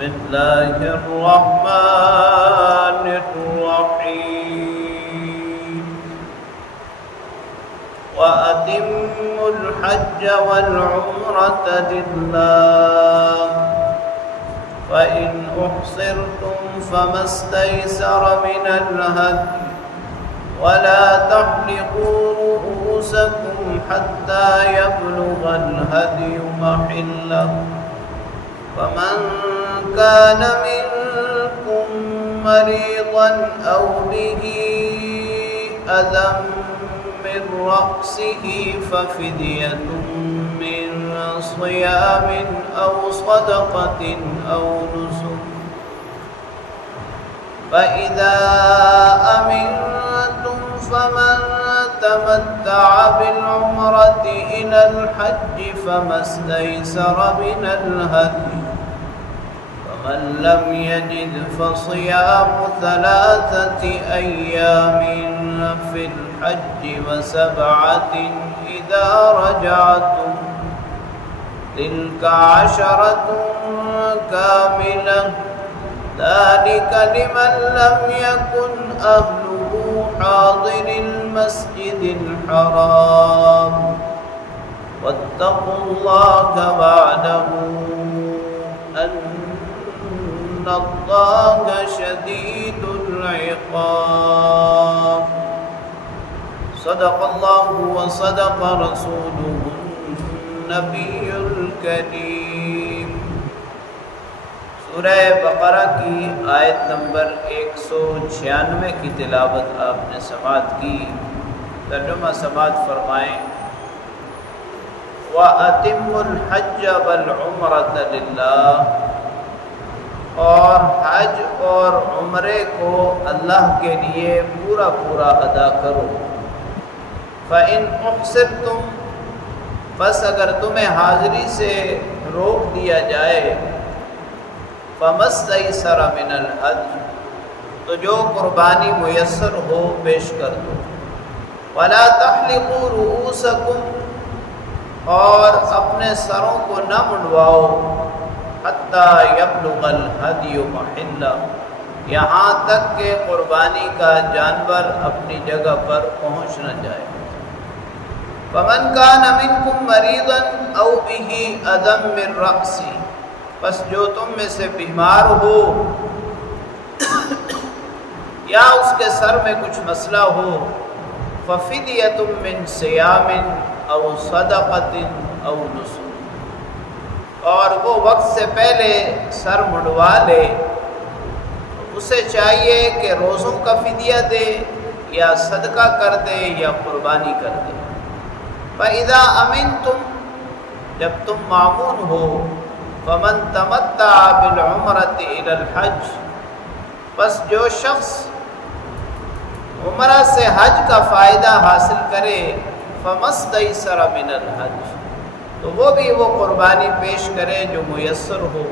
الله الرحمن الرحيم وأتموا الحج والعمرة لله فإن أحصرتم فما استيسر من الهدي ولا تحلقوا رؤوسكم حتى يبلغ الهدي محله فمن كان منكم مريضا أو به أذى من رأسه ففدية من صيام أو صدقة أو نسك فإذا أمنتم فمن تمتع بالعمرة إلى الحج فما استيسر من الهدي فمن لم يجد فصيام 3 أيام في الحج و7 إذا رجعتم تلك 10 كاملة ذلك لمن لم يكن أهله حاضر المسجد الحرام واتقوا الله واعلموا أن الله شديد العقاب صدق الله وصدق رسوله النبي الكريم سورہ بقرہ کی آیت نمبر 196 کی تلاوت آپ نے سماعت کی. ترجمہ سماعت فرمائیں. وَأَتِمُّوا الْحَجَّ وَالْعُمْرَةَ لِلَّهِ اور حج اور عمرے کو اللہ کے لیے پورا پورا ادا کرو. فَإِنْ أُحْصِرْتُمْ بس اگر تمہیں حاضری سے روک دیا جائے فَمَا اسْتَيْسَرَ مِنَ الْهَدْيِ تو جو قربانی میسر ہو پیش کر دو. وَلَا تَحْلِقُوا رُؤُوسَكُمْ اور اپنے سروں کو نہ منڈواؤ حَتَّى يَبْلُغَ الْهَدْيُ مَحِلَّهُ یہاں تک کہ قربانی کا جانور اپنی جگہ پر پہنچ نہ جائے. فَمَنْ كَانَ مِنْكُمْ مَرِيضًا أَوْ بِهِ أَذًى مِّن رَأْسِهِ بس جو تم میں سے بیمار ہو یا اس کے سر میں کچھ مسئلہ ہو فَفِدْيَةٌ مِّن صِيَامٍ أَوْ صَدَقَةٍ أَوْ نُسُكٍ اور وہ وقت سے پہلے سر منڈوا لے. اسے چاہیے کہ روزوں کا فدیہ دے یا صدقہ کر دے یا قربانی کر دے. فَإِذَا أَمِنْتُمْ جب تم مامون ہو فَمَنْ تَمَتَّعَ بِالْعُمْرَةِ إِلَى الْحَجِّ بس جو شخص عمرہ سے حج کا فائدہ حاصل کرے فَمَا اسْتَيْسَرَ مِنَ الْحَجِّ تو وہ بھی وہ قربانی پیش کرے جو میسر ہو.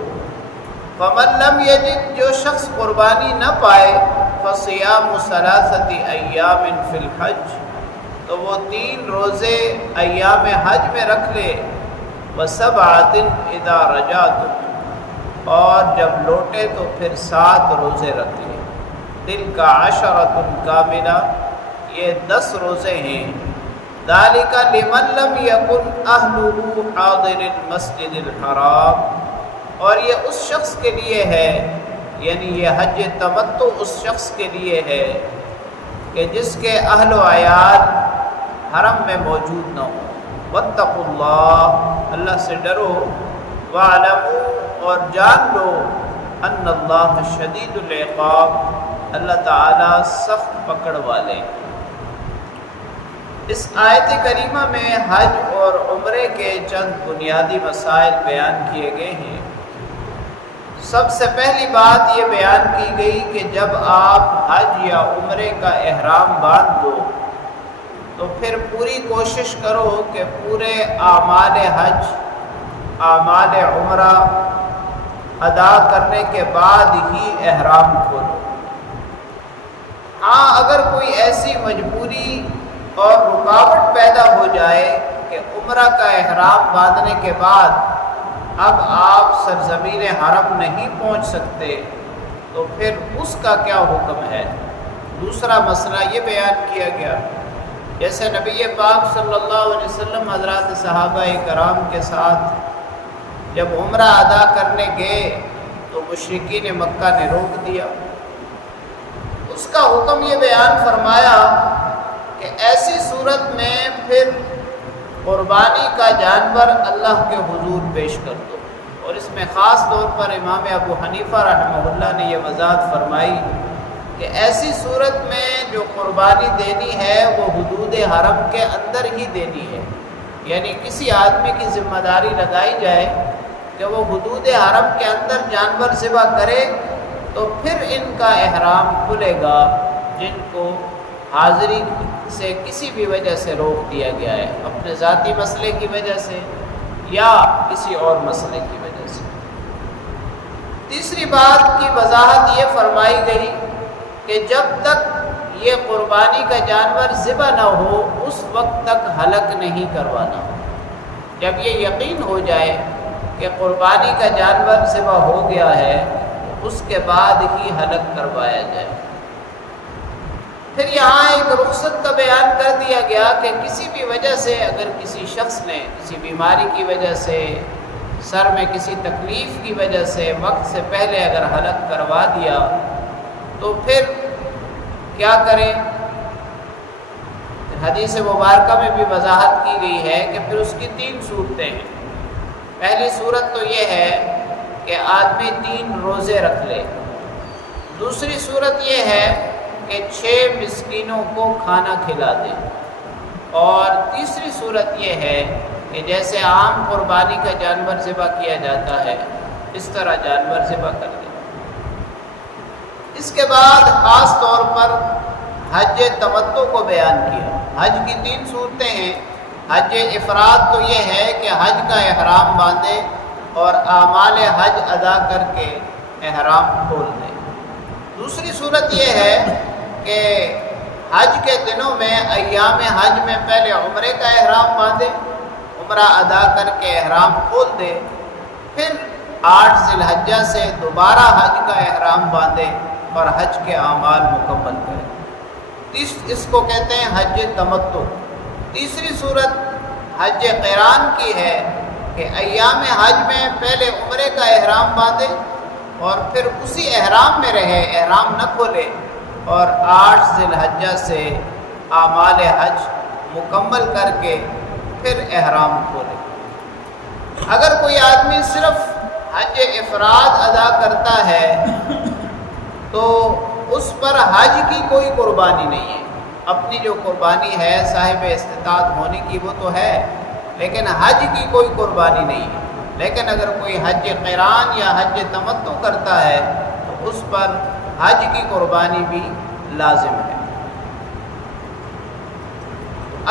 فَمَنْ لَمْ يَجِدْ جو شخص قربانی نہ پائے فَصِيَامُ 3 أَيَّامٍ فِي الْحَجِّ تو وہ 3 روزے ایام حج میں رکھ لے. و7 إِذَا رَجَعْتُمْ اور جب لوٹے تو پھر 7 روزے رکھ لے. تِلْكَ 10 كَامِلَةٌ یہ 10 روزے ہیں. ذَلِكَ لِمَنْ لَمْ يَكُنْ أَهْلُهُ حَاضِرِ الْمَسْجِدِ الْحَرَامِ اور یہ اس شخص کے لیے ہے یعنی یہ حج تمتع اس شخص کے لیے ہے کہ جس کے اہل و عیال حرم میں موجود نہ ہو. واتقوا اللہ اللہ سے ڈرو. وَاعْلَمُوا اور جان لو ان اللہ شدید العقاب اللہ تعالیٰ سخت پکڑ والے. اس آیت کریمہ میں حج اور عمرے کے چند بنیادی مسائل بیان کیے گئے ہیں. سب سے پہلی بات یہ بیان کی گئی کہ جب آپ حج یا عمرے کا احرام باندھ لو تو پھر پوری کوشش کرو کہ پورے اعمال حج اعمال عمرہ ادا کرنے کے بعد ہی احرام کھولو. ہاں اگر کوئی ایسی مجبوری اور رکاوٹ پیدا ہو جائے کہ عمرہ کا احرام باندھنے کے بعد اب آپ سرزمین حرم نہیں پہنچ سکتے تو پھر اس کا کیا حکم ہے؟ دوسرا مسئلہ یہ بیان کیا گیا، جیسے نبی پاک صلی اللہ علیہ وسلم حضرات صحابہ کرام کے ساتھ جب عمرہ ادا کرنے گئے تو مشرکین مکہ نے روک دیا۔ اس کا حکم یہ بیان فرمایا کہ ایسی صورت میں پھر قربانی کا جانور اللہ کے حضور پیش کر دو، اور اس میں خاص طور پر امام ابو حنیفہ رحمہ اللہ نے یہ وضاحت فرمائی کہ ایسی صورت میں جو قربانی دینی ہے وہ حدود حرم کے اندر ہی دینی ہے، یعنی کسی آدمی کی ذمہ داری لگائی جائے کہ وہ حدود حرم کے اندر جانور ذبح کرے تو پھر ان کا احرام کھلے گا، جن کو حاضری سے کسی بھی وجہ سے روک دیا گیا ہے، اپنے ذاتی مسئلے کی وجہ سے یا کسی اور مسئلے کی وجہ سے۔ تیسری بات کی وضاحت یہ فرمائی گئی کہ جب تک یہ قربانی کا جانور ذبح نہ ہو اس وقت تک حلق نہیں کروانا۔ جب یہ یقین ہو جائے کہ قربانی کا جانور ذبح ہو گیا ہے اس کے بعد ہی حلق کروایا جائے۔ پھر یہاں ایک رخصت کا بیان کر دیا گیا کہ کسی بھی وجہ سے اگر کسی شخص نے کسی بیماری کی وجہ سے، سر میں کسی تکلیف کی وجہ سے وقت سے پہلے اگر حلق کروا دیا تو پھر کیا کریں؟ حدیث مبارکہ میں بھی وضاحت کی گئی ہے کہ پھر اس کی 3 صورتیں ہیں۔ پہلی صورت تو یہ ہے کہ آدمی 3 روزے رکھ لے، دوسری صورت یہ ہے کہ 6 مسکینوں کو کھانا کھلا دے، اور تیسری صورت یہ ہے کہ جیسے عام قربانی کا جانور ذبح کیا جاتا ہے اس طرح جانور ذبح کر دے۔ اس کے بعد خاص طور پر حج تمتع کو بیان کیا۔ حج کی 3 صورتیں ہیں۔ حج افراد تو یہ ہے کہ حج کا احرام باندھے اور اعمال حج ادا کر کے احرام کھول دے۔ دوسری صورت یہ ہے کہ حج کے دنوں میں ایام حج میں پہلے عمرے کا احرام باندھے، عمرہ ادا کر کے احرام کھول دے، پھر 8 ذی الحجہ سے دوبارہ حج کا احرام باندھے اور حج کے اعمال مکمل کرے۔ اس کو کہتے ہیں حج تمتع۔ تیسری صورت حج قران کی ہے کہ ایام حج میں پہلے عمرے کا احرام باندھے اور پھر اسی احرام میں رہے، احرام نہ کھولے، اور 8 ذی الحجہ سے اعمال حج مکمل کر کے پھر احرام کھولے۔ اگر کوئی آدمی صرف حج افراد ادا کرتا ہے تو اس پر حج کی کوئی قربانی نہیں ہے۔ اپنی جو قربانی ہے صاحب استطاعت ہونے کی وہ تو ہے، لیکن حج کی کوئی قربانی نہیں ہے۔ لیکن اگر کوئی حج قران یا حج تمتع کرتا ہے تو اس پر حج کی قربانی بھی لازم ہے۔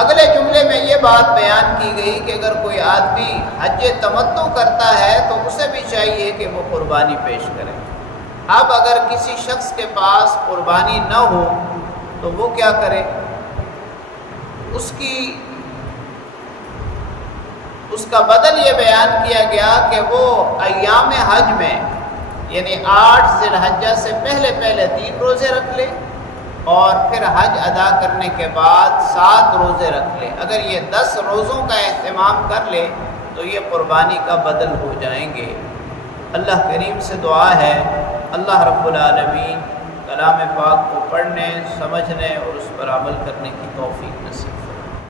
اگلے جملے میں یہ بات بیان کی گئی کہ اگر کوئی آدمی حج تمتع کرتا ہے تو اسے بھی چاہیے کہ وہ قربانی پیش کرے۔ اب اگر کسی شخص کے پاس قربانی نہ ہو تو وہ کیا کرے؟ اس کا بدل یہ بیان کیا گیا کہ وہ ایام حج میں یعنی 8 ذی الحجہ سے پہلے 3 روزے رکھ لے اور پھر حج ادا کرنے کے بعد 7 روزے رکھ لے۔ اگر یہ 10 روزوں کا اہتمام کر لے تو یہ قربانی کا بدل ہو جائیں گے۔ اللہ کریم سے دعا ہے اللہ رب العالمین کلام پاک کو پڑھنے، سمجھنے اور اس پر عمل کرنے کی توفیق نصیب فرمائے۔